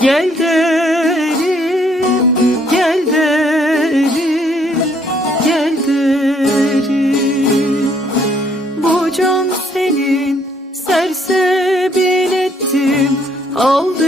Gel derim, gel derim, gel derim Bu can senin sersebil ettim. Aldım